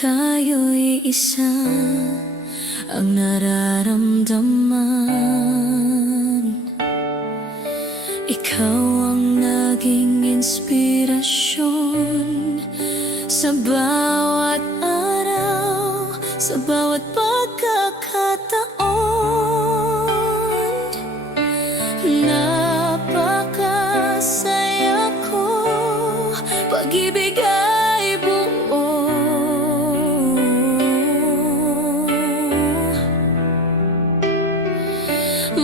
tayo'y isa, ang nararamdaman. Ikaw ang naging inspirasyon sa bawat araw, sa bawat pagkakataon. Napakasaya ko, pag-ibig ay buo.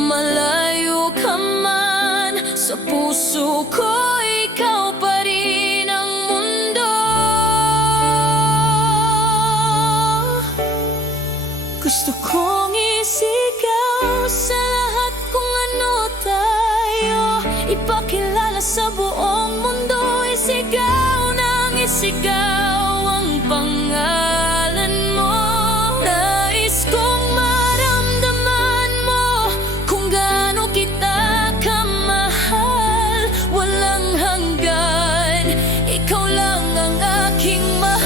Malayo ka man, sa puso ko ikaw pa rin ang mundo. Gusto kong isigaw sa lahat kung ano tayo, ipakilala sa buong mundo. Isigaw nang isigaw ang pangalan mo. Nais kong maramdaman mo kung gaano kita kamahal. Walang hanggan, ikaw lang ang aking mahal.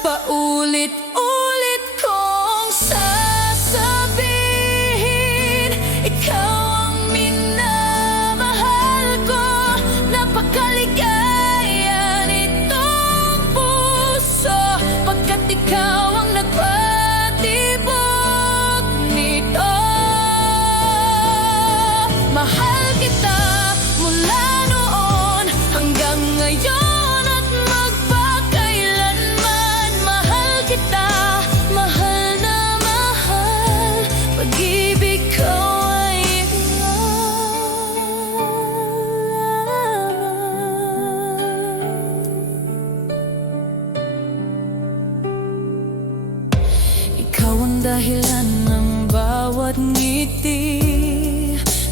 Paulit-ulit kong sasabihin, ikaw ang minamahal ko. Napakaligaya nitong puso, pagkat ikaw ang nagpatibok nito. Mahal kita mula noon hanggang ngayon at magpakailanman. Mahal kita, mahal na mahal, pag-ibig ko ay ikaw ang dahilan ng bawat ngiti,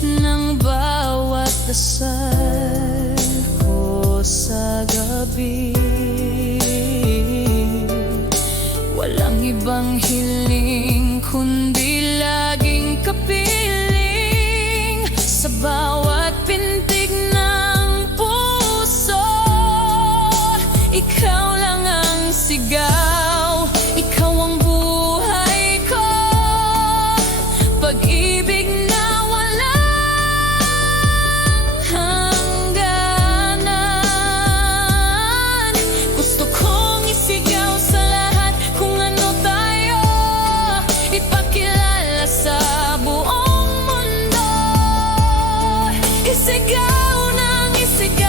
ng bawat dasal ko sa gabi. Walang ibang hiling kundi laging kapiling sa bawat pintig ng puso. Ikaw lang ang sigaw, ikaw ang buhay ko, pag-ibig na walang hangganan. Gusto kong isigaw sa lahat kung ano tayo, ipakilala sa buong mundo. Isigaw nang isigaw